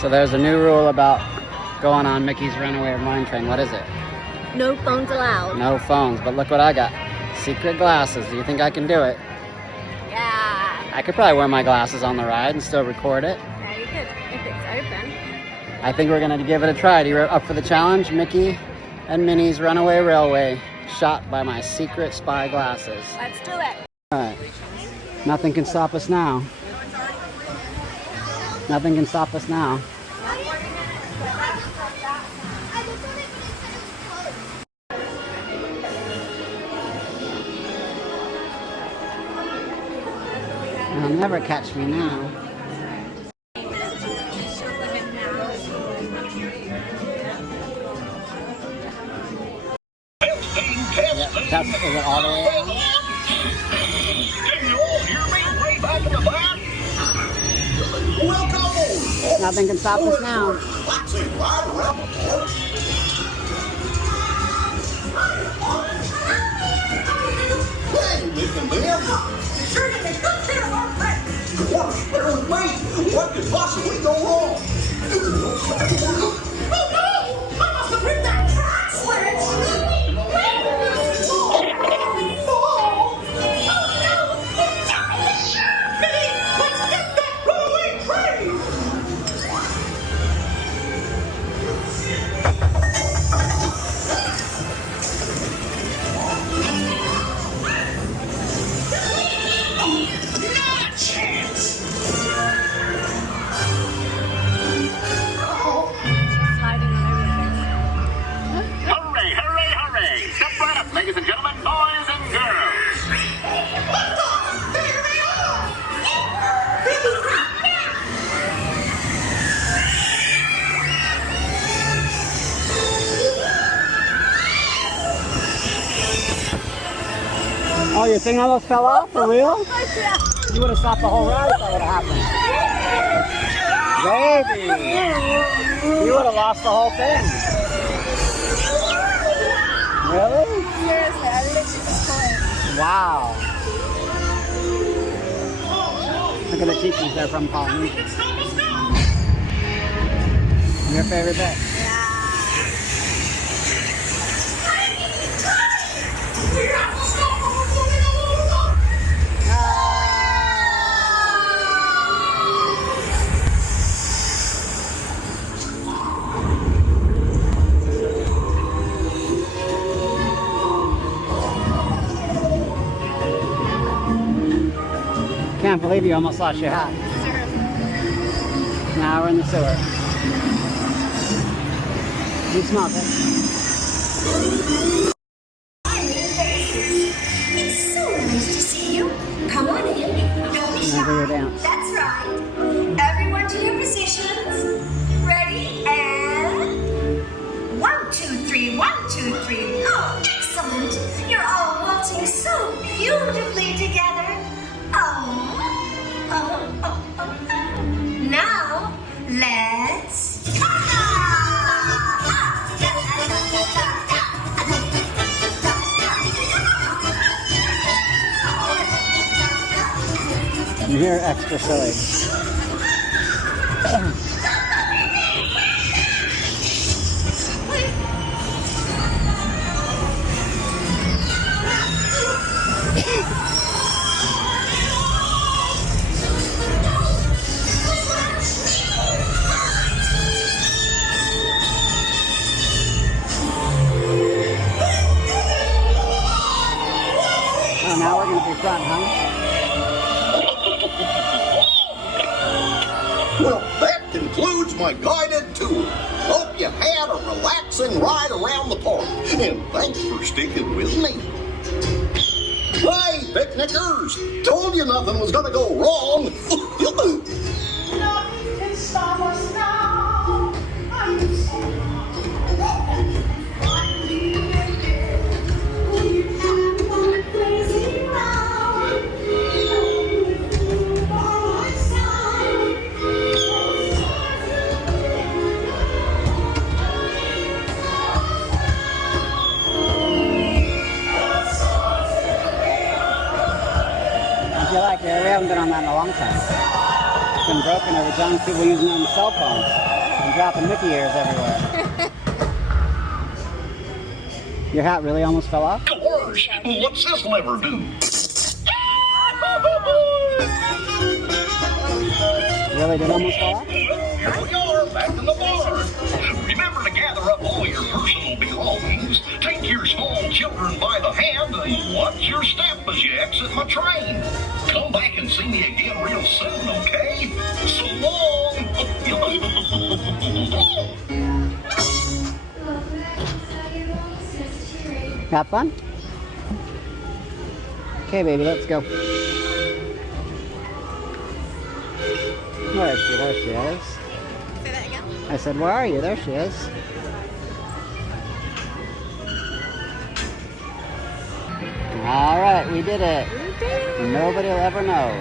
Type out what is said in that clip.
So there's a new rule about going on Mickey's Runaway Mine Train. What is it? No phones allowed. No phones, but look what I got. Secret glasses. Do you think I can do it? Yeah. I could probably wear my glasses on the ride and still record it. Yeah, you could, if it's open. I think we're gonna give it a try. Are you up for the challenge? Mickey and Minnie's Runaway Railway, shot by my secret spy glasses. Let's do it. All right. Nothing can stop us now. Nothing can stop us now. They'll never catch me now. Is it all the way around? Can you all hear me way back in the back? Welcome aboard. Nothing can stop us now. Relaxing right around the park. Hey, Nick and Ben. You sure did a good care of our pet. Of course, bear with me. What could possibly go wrong? Oh no! I must have hit that track switch. Ladies and gentlemen, boys and girls. Oh, your thing almost fell off? For real? You would have stopped the whole ride if that would have happened. Baby! You would have lost the whole thing. Really? Seriously, I literally just caught Wow. Look at the teachers there from Polynesia. Your favorite bit? Can't believe you almost lost your hat. Now we're in the sewer. You smell it. It's so nice to see you. Come on in. Don't be shy. That's right. Everyone to your positions. Ready? And 1, 2, 3. 1, 2, 3. Oh, excellent. You're all waltzing so beautifully together. Now, let's... You're extra silly. Now we're going to be front, huh? Well, that concludes my guided tour. Hope you had a relaxing ride around the park. And thanks for sticking with me. Hey, picnickers! Told you nothing was going to go wrong. Nothing can stop us now. I'm so I feel like we haven't been on that in a long time. been broken over time. People using them on cell phones and dropping Mickey ears everywhere. Your hat really almost fell off? Gosh, what's this lever do? Really did almost fall off? Here we are, back in the barn. Remember to gather up all your personal belongings, take your small children by the hand, and watch your step as you exit my train. Come back and see me again real soon, okay? So long! Have fun? Okay, baby, let's go. Where is she? There she is. Say that again. I said, where are you? There she is. All right, we did it. Nobody will ever know.